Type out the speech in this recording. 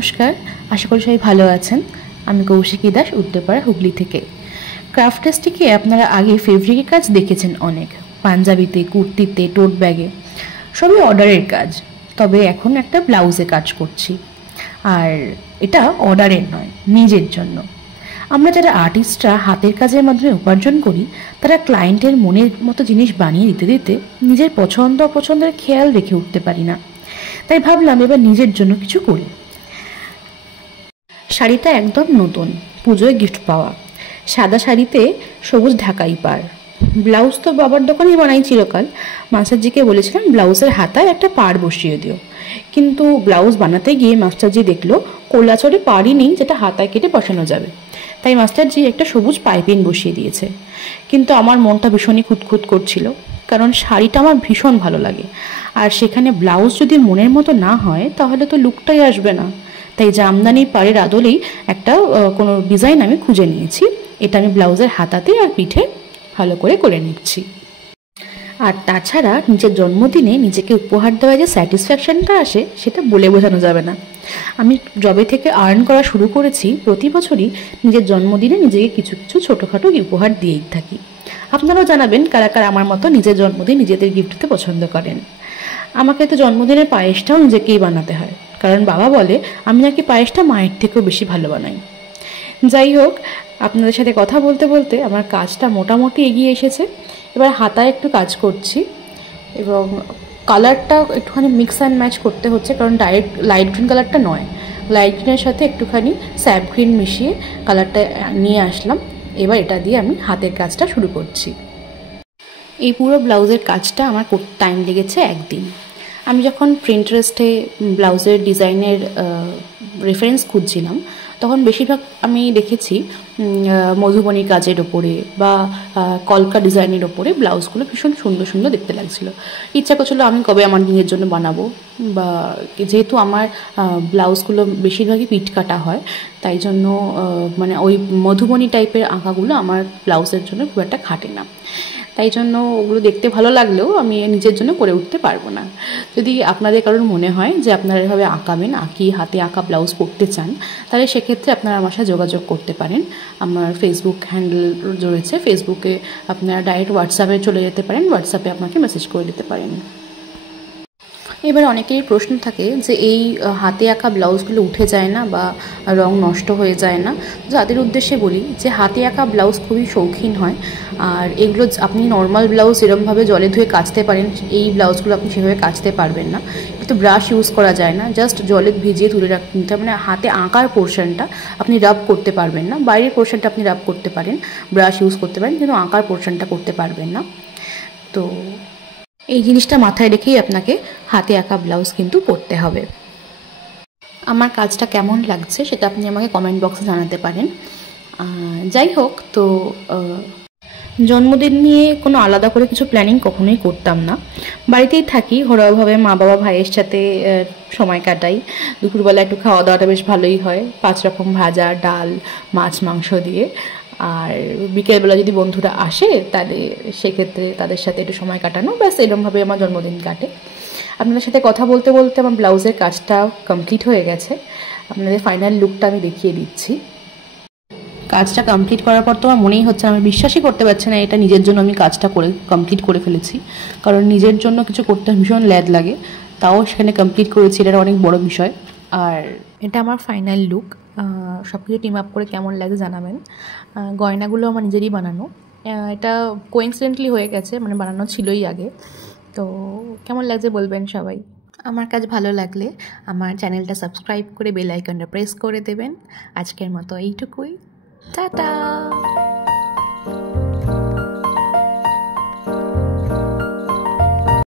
নমস্কার, আশা করি সবাই ভালো আছেন। আমি কৌশিকী দাস, উত্তরপাড়া, হুগলি থেকে। ক্রাফট টেস্টিকে আপনারা আগে ফেব্রিকের কাজ দেখেছেন অনেক, পাঞ্জাবিতে, কুর্তিতে, টোট ব্যাগে, সবই অর্ডারের কাজ। তবে এখন একটা ব্লাউজে কাজ করছি, আর এটা অর্ডারের নয়, নিজের জন্য। আমরা যারা আর্টিস্টরা হাতের কাজের মাধ্যমে উপার্জন করি, তারা ক্লায়েন্টের মনের মতো জিনিস বানিয়ে দিতে দিতে নিজের পছন্দ অপছন্দের খেয়াল রেখে উঠতে পারি না। তাই ভাবলাম এবার নিজের জন্য কিছু করি। শাড়িটা একদম নতুন, পুজোয় গিফট পাওয়া। সাদা শাড়িতে সবুজ ঢাকাই পাড়। ব্লাউজ তো বাবার দোকানেই বানাই চিরকাল। মাস্টারজিকে বলেছিলাম ব্লাউজের হাতায় একটা পাড় বসিয়ে দিও, কিন্তু ব্লাউজ বানাতে গিয়ে মাস্টারজি দেখলো কোলাচরে পাড়ই নেই যেটা হাতায় কেটে বসানো যাবে। তাই মাস্টারজি একটা সবুজ পাইপিং বসিয়ে দিয়েছে। কিন্তু আমার মনটা ভীষণই খুঁতখুত করছিল, কারণ শাড়িটা আমার ভীষণ ভালো লাগে, আর সেখানে ব্লাউজ যদি মনের মতো না হয় তাহলে তো লুকটাই আসবে না। তাই জামদানির পাড়ের আদলেই একটা কোনো ডিজাইন আমি খুঁজে নিয়েছি। এটা আমি ব্লাউজের হাতাতে আর পিঠে ভালো করে করে নিচ্ছি। আর তাছাড়া নিজের জন্মদিনে নিজেকে উপহার দেওয়া যে স্যাটিসফ্যাকশনটা আসে, সেটা বলে বোঝানো যাবে না। আমি যবে থেকে আর্ন করা শুরু করেছি, প্রতি বছরই নিজের জন্মদিনে নিজেকে কিছু কিছু ছোটোখাটো উপহার দিয়েই থাকি। আপনারাও জানাবেন কারা কারা আমার মতো নিজের জন্মদিন নিজেদের গিফট দিতে পছন্দ করেন। আমাকে তো জন্মদিনের পায়েসটাও নিজেকেই বানাতে হয়, কারণ বাবা বলে আমি নাকি পায়েসটা মায়ের থেকেও বেশি ভালো বানাই। যাই হোক, আপনাদের সাথে কথা বলতে বলতে আমার কাজটা মোটামুটি এগিয়ে এসেছে। এবার হাতায় একটু কাজ করছি, এবং কালারটা একটুখানি মিক্স অ্যান্ড ম্যাচ করতে হচ্ছে, কারণ ডাইরেক্ট লাইট গ্রিন কালারটা নয়, লাইট গ্রিনের সাথে একটুখানি স্যাপ গ্রিন মিশিয়ে কালারটা নিয়ে আসলাম। এবার এটা দিয়ে আমি হাতের কাজটা শুরু করছি। এই পুরো ব্লাউজের কাজটা আমার করতে টাইম লেগেছে একদিন। আমি যখন প্রিন্টারেস্টে ব্লাউজের ডিজাইনের রেফারেন্স খুঁজছিলাম, তখন বেশিরভাগ আমি দেখেছি মধুবনী কাজের ওপরে বা কলকা ডিজাইনের ওপরে ব্লাউজগুলো ভীষণ সুন্দর সুন্দর দেখতে লাগছিলো। ইচ্ছা করছিলো আমি কবে আমার নিজের জন্য বানাবো, বা যেহেতু আমার ব্লাউজগুলো বেশিরভাগই পিঠ কাটা হয়, তাই জন্য মানে ওই মধুবনী টাইপের আঁকাগুলো আমার ব্লাউজের জন্য খুব একটা খাটে না। তাই জন্য ওগুলো দেখতে ভালো লাগলেও আমি নিজের জন্য করে উঠতে পারবো না। যদি আপনাদের কারোর মনে হয় যে আপনারা এভাবে আঁকাবেন, হাতে আঁকা ব্লাউজ পরতে চান, তাহলে সেক্ষেত্রে আপনারা আমার সাথে যোগাযোগ করতে পারেন। আমার ফেসবুক হ্যান্ডেল রয়েছে, ফেসবুকে আপনারা ডাইরেক্ট হোয়াটসঅ্যাপে চলে যেতে পারেন, হোয়াটসঅ্যাপে আপনাকে মেসেজ করে দিতে পারেন। এবার অনেকেরই প্রশ্ন থাকে যে এই হাতে আঁকা ব্লাউজগুলো উঠে যায় না বা রং নষ্ট হয়ে যায় না। যাদের উদ্দেশ্যে বলি যে হাতে আঁকা ব্লাউজ খুবই শৌখিন হয়, আর এগুলো আপনি নর্মাল ব্লাউজ এরমভাবে জলে ধুয়ে কাচতে পারেন, এই ব্লাউজগুলো আপনি সেভাবে কাচতে পারবেন না। কিন্তু ব্রাশ ইউজ করা যায় না, জাস্ট জলে ভিজিয়ে তুলে রাখতে, মানে হাতে আঁকার পোর্শনটা আপনি রাব করতে পারবেন না। বাইরের পোর্শনটা আপনি রাব করতে পারেন, ব্রাশ ইউজ করতে পারেন, কিন্তু আঁকার পোর্শনটা করতে পারবেন না। তো এই জিনিসটা মাথায় রেখেই আপনাকে হাতে আঁকা ব্লাউজ কিন্তু পরতে হবে। আমার কাজটা কেমন লাগছে সেটা আপনি আমাকে কমেন্ট বক্সে জানাতে পারেন। যাই হোক, তো জন্মদিন নিয়ে কোনো আলাদা করে কিছু প্ল্যানিং কখনোই করতাম না। বাড়িতেই থাকি, ঘরোয়াভাবে মা বাবা ভাইয়ের সাথে সময় কাটাই। দুপুরবেলা একটু খাওয়া দাওয়াটা বেশ ভালোই হয়, 5 রকম ভাজা, ডাল, মাছ, মাংস দিয়ে। আর বিকেলবেলা যদি বন্ধুরা আসে, তাহলে সেক্ষেত্রে তাদের সাথে একটু সময় কাটানো, ব্যাস এরকমভাবে আমার জন্মদিন কাটে। আপনাদের সাথে কথা বলতে বলতে আমার ব্লাউজের কাজটা কমপ্লিট হয়ে গেছে। আপনাদের ফাইনাল লুকটা আমি দেখিয়ে দিচ্ছি। কাজটা কমপ্লিট করার পর তো আমার মনেই হচ্ছে, আমি বিশ্বাসই করতে পারছি না এটা নিজের জন্য আমি কাজটা কমপ্লিট করে ফেলেছি। কারণ নিজের জন্য কিছু করতে ভীষণ ল্যাদ লাগে, তাও সেখানে কমপ্লিট করেছি, এটা অনেক বড় বিষয়। আর এটা আমার ফাইনাল লুক। সব কিছু টিম আপ করে কেমন লাগে জানাবেন। গয়নাগুলো আমার নিজেরই বানানো, এটা কোইন্সিডেন্টলি হয়ে গেছে, মানে বানানো ছিলই আগে। তো কেমন লাগছে বলবেন সবাই। আমার কাজ ভালো লাগলে আমার চ্যানেলটা সাবস্ক্রাইব করে বেল আইকনটা প্রেস করে দেবেন। আজকের মতো এইটুকুই, টাটা।